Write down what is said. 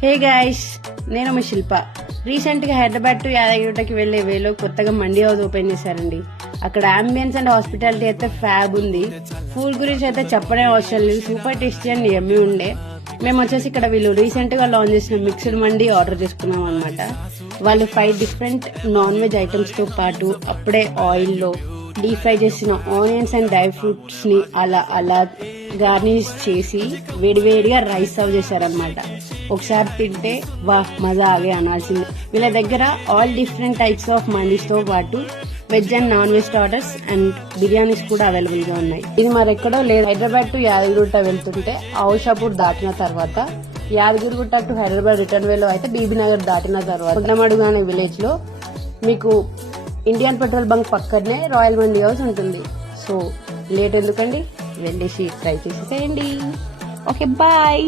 Hey guys, నేను మీ శిల్ప. Recent గా Hyderabad to యాదగిరిగుట్టకి వెళ్లే వేలో కొత్తగా మండీ హౌస్ ఓపెన్ చేశారండి. అక్కడ అంబియన్స్ అండ్ హాస్పిటాలిటీ అయితే ఫ్యాబ్ ఉంది. ఫుడ్ గురించి అయితే చెప్పనే అవసరం లేదు, సూపర్ టేస్టీ అండ్ యమ్మీ ఉండే. మేము వచ్చేసి ఇక్కడ వీళ్ళు రీసెంట్ గా లాంచ్ చేసిన మిక్స్డ్ మండీ ఆర్డర్ చేసుకున్నాం అనమాట. వాళ్ళు 5 డిఫరెంట్ నాన్ వెజ్ ఐటమ్స్ తో పాటు అప్పుడే ఆయిల్ లో డీప్ ఫ్రై చేసిన ఆనియన్స్ అండ్ డ్రై ఫ్రూట్స్ ని అలా గార్నిష్ చేసి వేడివేడిగా రైస్ సర్వ్ చేశారనమాట. ఒకసారి తింటే వా మజా ఆగే అనాల్సింది. వీళ్ళ దగ్గర all different types of mandis తో పాటు veg and non veg starters and biryanis కూడా అవైలబుల్ గా ఉన్నాయి. ఇది మరెక్కడో లేదు, హైదరాబాద్ టు యాదగిరిగుట్ట వెళ్తుంటే ఔషాపూర్ దాటిన తర్వాత యాదగిరిగుట్ట టు హైదరాబాద్ రిటర్న్ వేలో అయితే బీబీ నగర్ దాటిన తర్వాత గుండమడుగు అనే విలేజ్ లో మీకు ఇండియన్ పెట్రోల్ బంక్ పక్కనే రాయల్ మండీ హౌస్ ఉంటుంది. సో లేట్ ఎందుకండి, వెళ్ళేసి ట్రై చేసేసేయండి. Okay, bye.